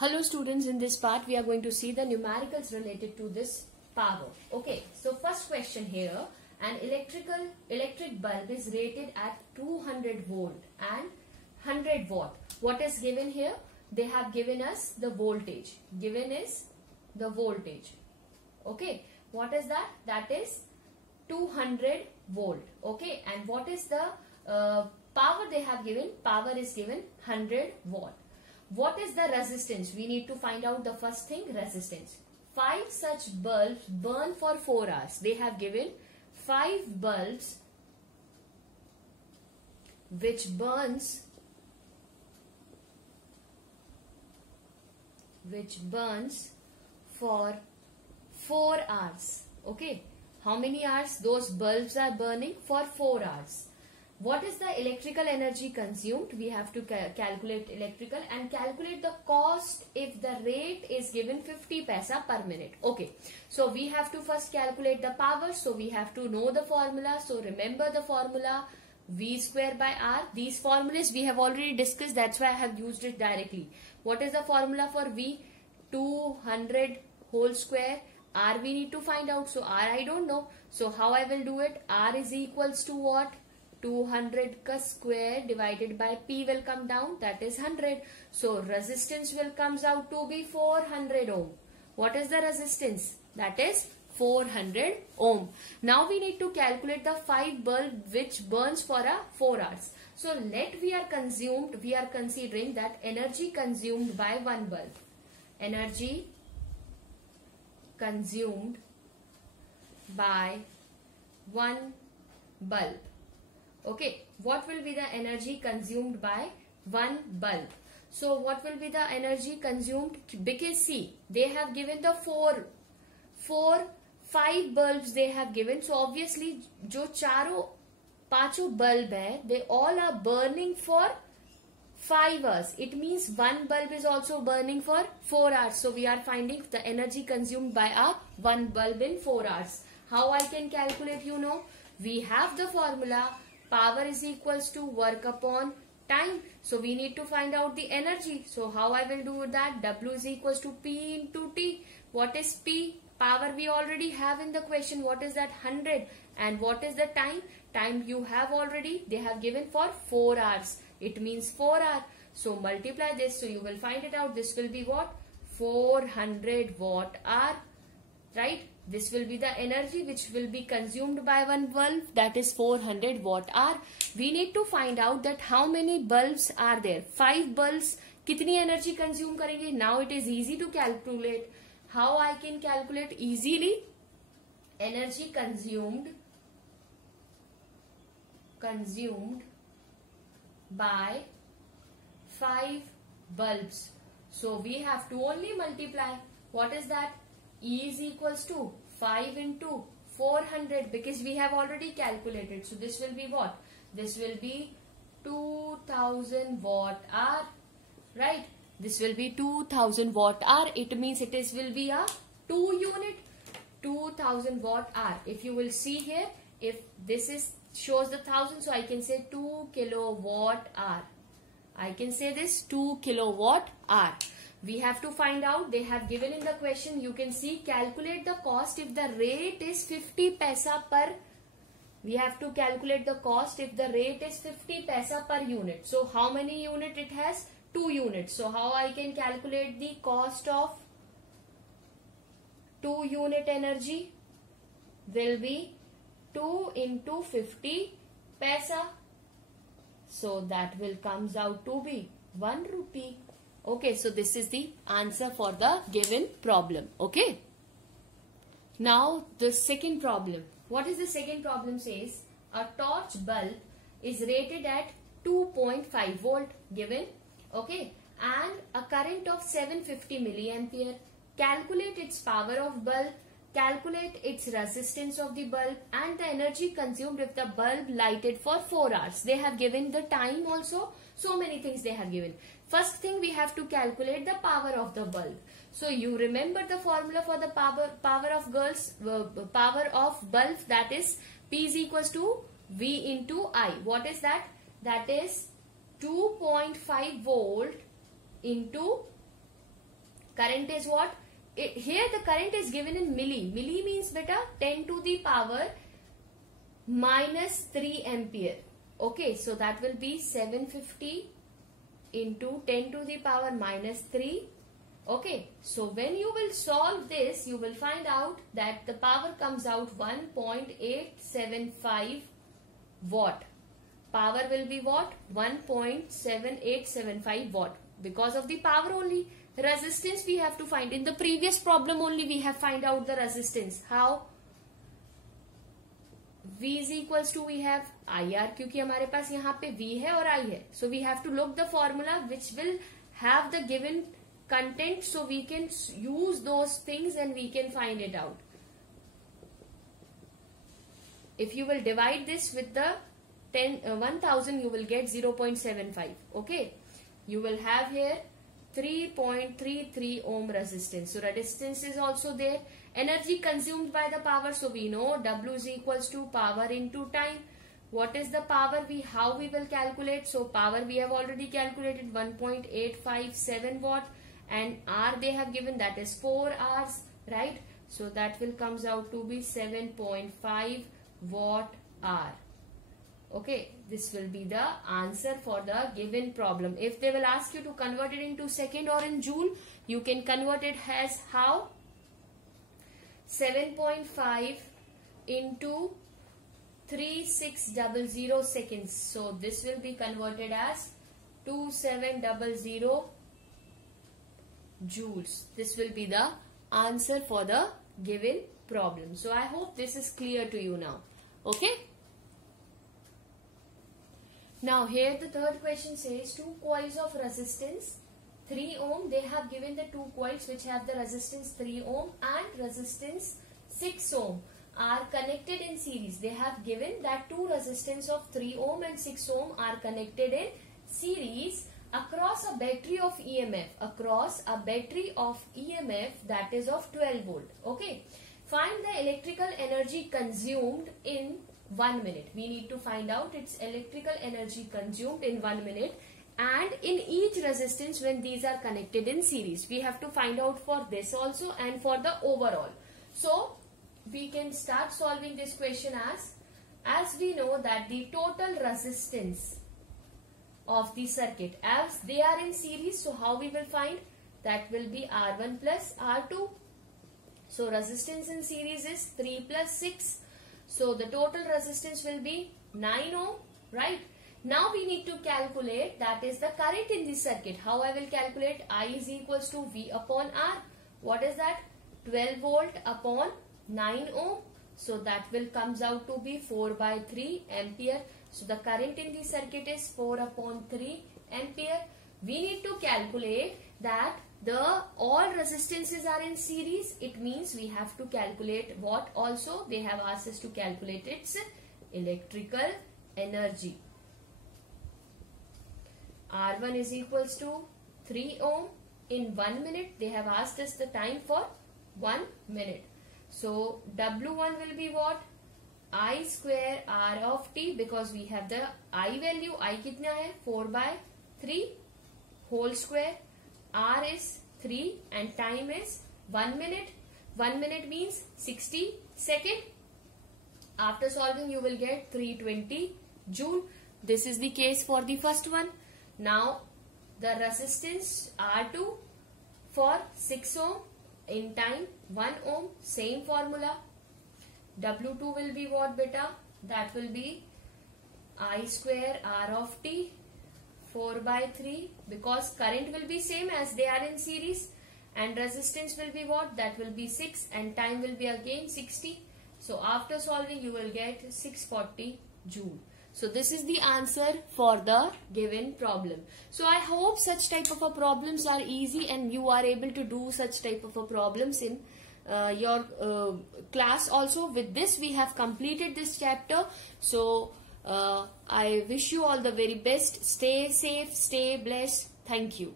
Hello students, in this part we are going to see the numericals related to this power. Okay, so first question here, an electric bulb is rated at 200 volt and 100 watt. What is given here? They have given us the voltage. Given is the voltage. Okay, what is that? That is 200 volt. Okay, and what is the power they have given? Power is given 100 watt. What is the resistance? We need to find out the first thing, resistance. 5 such bulbs burn for 4 hours. They have given 5 bulbs which burns for 4 hours. Okay. How many hours? Those bulbs are burning for 4 hours. What is the electrical energy consumed? We have to calculate electrical and calculate the cost if the rate is given 50 paisa per minute. Okay. So we have to first calculate the power. So we have to know the formula. So remember the formula V square by R. These formulas we have already discussed. That's why I have used it directly. What is the formula for V? 200 whole square. R we need to find out. So R I don't know. So how I will do it? R is equals to what? 200 ka square divided by P will come down, that is 100. So resistance will comes out to be 400 ohm. What is the resistance? That is 400 ohm. Now we need to calculate the 5 bulb which burns for 4 hours. So we are considering that energy consumed by one bulb. Energy consumed by one bulb. Okay, what will be the energy consumed by one bulb? So what will be the energy consumed? Because see, they have given the 5 bulbs they have given. So obviously, जो पांचों bulb है, they all are burning for 5 hours. It means one bulb is also burning for 4 hours. So we are finding the energy consumed by one bulb in 4 hours. How I can calculate? You know, we have the formula. Power is equals to work upon time. So we need to find out the energy. So how I will do that? W is equals to P into T. What is P? Power we already have in the question. What is that? 100. And what is the time? Time you have already. They have given for 4 hours. It means 4 hours. So multiply this. So you will find it out. This will be what? 400 watt hour. Right? This will be the energy which will be consumed by one bulb, that is 400 watt hour. We need to find out that how many bulbs are there. 5 bulbs kitni energy consume karenge? Now it is easy to calculate. How I can calculate easily? Energy consumed by 5 bulbs. So we have to only multiply. What is that? E is equals to 5 into 400 because we have already calculated. So this will be what? This will be 2000 watt hour. Right? This will be 2000 watt hour. It means it will be a 2 unit. 2000 watt hour. If you will see here, if this shows the 1000, so I can say 2 kilowatt hour. I can say this 2 kilowatt hour. We have to find out. They have given in the question. You can see, calculate the cost if the rate is 50 paisa per. We have to calculate the cost if the rate is 50 paisa per unit. So how many unit it has? 2 units. So how I can calculate the cost of 2 unit energy? Will be 2 into 50 paisa. So that will comes out to be 1 rupee. Okay, so this is the answer for the given problem. Okay. Now the second problem. What is the second problem? Says a torch bulb is rated at 2.5 volt given. Okay. And a current of 750 milliampere. Calculate its power of bulb. Calculate its resistance of the bulb and the energy consumed if the bulb lighted for 4 hours. They have given the time also. So many things they have given. First thing, we have to calculate the power of the bulb. So you remember the formula for the power of bulb, that is P is equals to V into I. What is that? That is 2.5 volt into Current is what? Here the current is given in milli. Milli means beta 10 to the power minus 3 ampere. Okay, so that will be 750 into 10 to the power minus 3. Okay, so when you will solve this, you will find out that the power comes out 1.875 watt. Power will be what? 1.7875 watt. Because of the power only. Resistance we have to find. In the previous problem only we have find out the resistance. How? V is equals to we have IR, क्योंकि हमारे पास यहाँ पे V है और I है. So we have to look the formula which will have the given content, so we can use those things and we can find it out. If you will divide this with the 1000, you will get 0.75. Okay, you will have here 3.33 ohm resistance. So resistance is also there. Energy consumed by the power, so we know W is equals to power into time. What is the power? How we will calculate? So power we have already calculated, 1.857 watt, and R they have given, that is 4 hours, right? So that will comes out to be 7.5 watt hour. Okay, this will be the answer for the given problem. If they will ask you to convert it into second or in joule, you can convert it as how? 7.5 into 3600 seconds. So this will be converted as 2700 joules. This will be the answer for the given problem. So I hope this is clear to you now. Okay. Now here the third question says 2 coils of resistance 3 ohm. They have given the 2 coils which have the resistance 3 ohm and resistance 6 ohm are connected in series. They have given that 2 resistance of 3 ohm and 6 ohm are connected in series across a battery of EMF. Across a battery of EMF that is of 12 volt. Okay. Find the electrical energy consumed in 1 minute. We need to find out its electrical energy consumed in 1 minute, and in each resistance when these are connected in series. We have to find out for this also and for the overall. So we can start solving this question as we know that the total resistance of the circuit, as they are in series, so how we will find? That will be R1 plus R2. So resistance in series is 3 plus 6. So the total resistance will be 9 ohm, right? Now we need to calculate, that is the current in this circuit. How I will calculate? I is equals to V upon R. What is that? 12 volt upon 9 ohm. So that will comes out to be 4 by 3 ampere. So the current in the circuit is 4 upon 3 ampere. We need to calculate that all resistances are in series. It means we have to calculate what also? They have asked us to calculate its electrical energy. R1 is equals to 3 ohm in 1 minute. They have asked us the time for 1 minute. So W1 will be what? I square R of t, because we have the I value. I kitna hai? 4 by 3 whole square. R is 3 and time is 1 minute. 1 minute means 60 seconds. After solving you will get 320 joule. This is the case for the first one. Now the resistance R2 for 6 ohm in time 1 ohm, same formula. W2 will be what beta? That will be I square R of t 4 by 3, because current will be same as they are in series, and resistance will be what? That will be 6 and time will be again 60. So after solving you will get 640 joule. So this is the answer for the given problem. So I hope such type of problems are easy and you are able to do such type of problems in your class also. With this we have completed this chapter. So I wish you all the very best. Stay safe, stay blessed. Thank you.